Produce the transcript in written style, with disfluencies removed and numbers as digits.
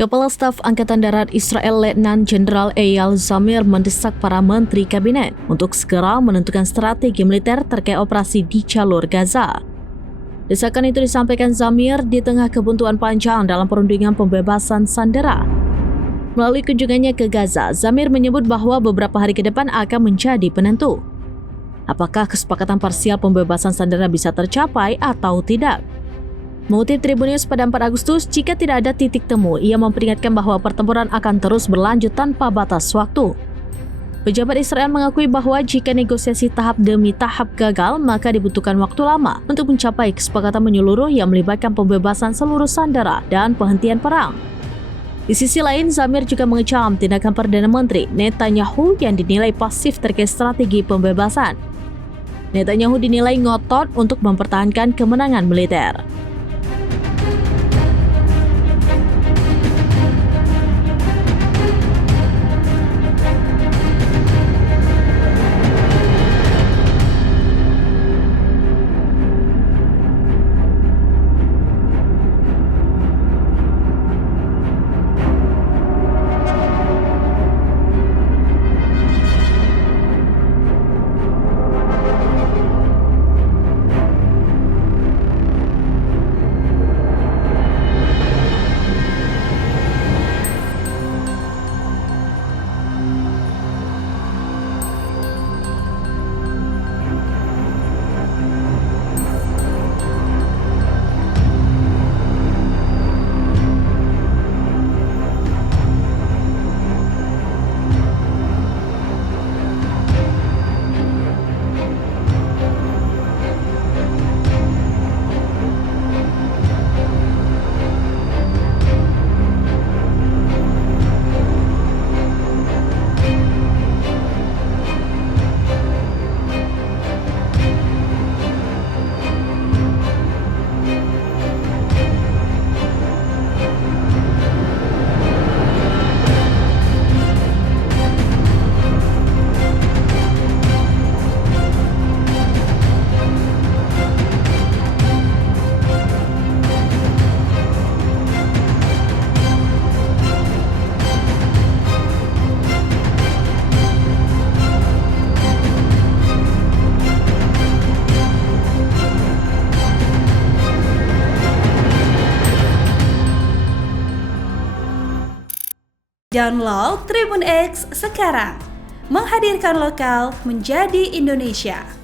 Kepala Staf Angkatan Darat Israel Letnan Jenderal Eyal Zamir mendesak para menteri kabinet untuk segera menentukan strategi militer terkait operasi di jalur Gaza. Desakan itu disampaikan Zamir di tengah kebuntuan panjang dalam perundingan pembebasan sandera. Melalui kunjungannya ke Gaza, Zamir menyebut bahwa beberapa hari ke depan akan menjadi penentu. Apakah kesepakatan parsial pembebasan sandera bisa tercapai atau tidak? Mengutip Tribun News pada 4 Agustus, jika tidak ada titik temu, ia memperingatkan bahwa pertempuran akan terus berlanjut tanpa batas waktu. Pejabat Israel mengakui bahwa jika negosiasi tahap demi tahap gagal, maka dibutuhkan waktu lama untuk mencapai kesepakatan menyeluruh yang melibatkan pembebasan seluruh sandera dan penghentian perang. Di sisi lain, Zamir juga mengecam tindakan Perdana Menteri Netanyahu yang dinilai pasif terkait strategi pembebasan. Netanyahu dinilai ngotot untuk mempertahankan kemenangan militer. Download Tribun X sekarang, menghadirkan lokal menjadi Indonesia.